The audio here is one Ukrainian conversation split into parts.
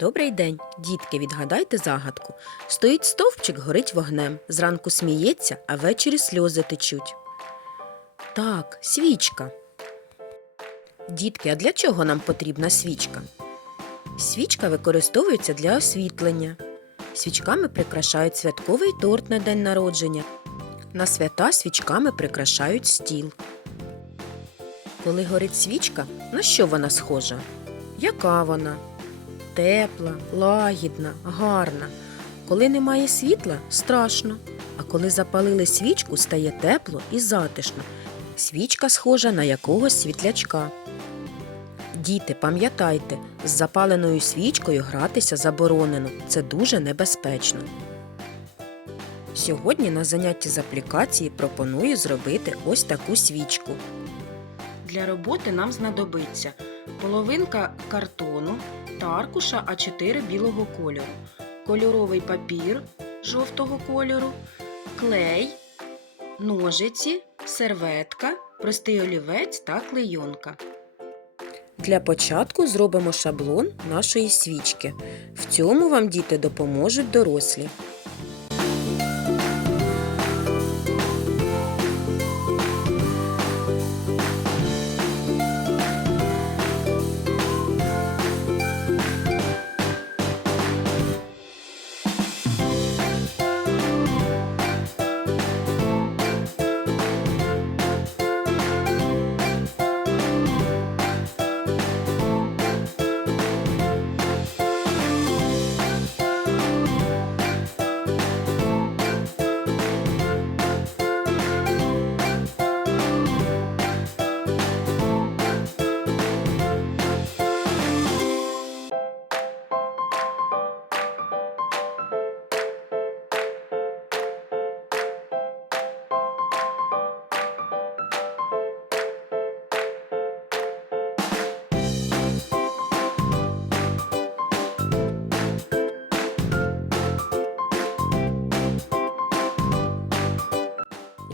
Добрий день, дітки, відгадайте загадку. Стоїть стовпчик, горить вогнем. Зранку сміється, а ввечері сльози течуть. Так, свічка. Дітки, а для чого нам потрібна свічка? Свічка використовується для освітлення. Свічками прикрашають святковий торт на день народження. На свята свічками прикрашають стіл. Коли горить свічка, на що вона схожа? Яка вона? Тепла, лагідна, гарна. Коли немає світла, страшно. А коли запалили свічку, стає тепло і затишно. Свічка схожа на якогось світлячка. Діти, пам'ятайте, з запаленою свічкою гратися заборонено. Це дуже небезпечно. Сьогодні на занятті з аплікації пропоную зробити ось таку свічку. Для роботи нам знадобиться половинка картону та аркуша А4 білого кольору, кольоровий папір жовтого кольору, клей, ножиці, серветка, простий олівець та клейонка. Для початку зробимо шаблон нашої свічки. В цьому вам діти допоможуть дорослі.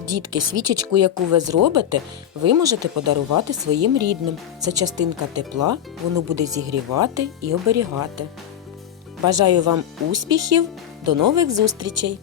Дітки, свічечку, яку ви зробите, ви можете подарувати своїм рідним. Це частинка тепла, воно буде зігрівати і оберігати. Бажаю вам успіхів! До нових зустрічей!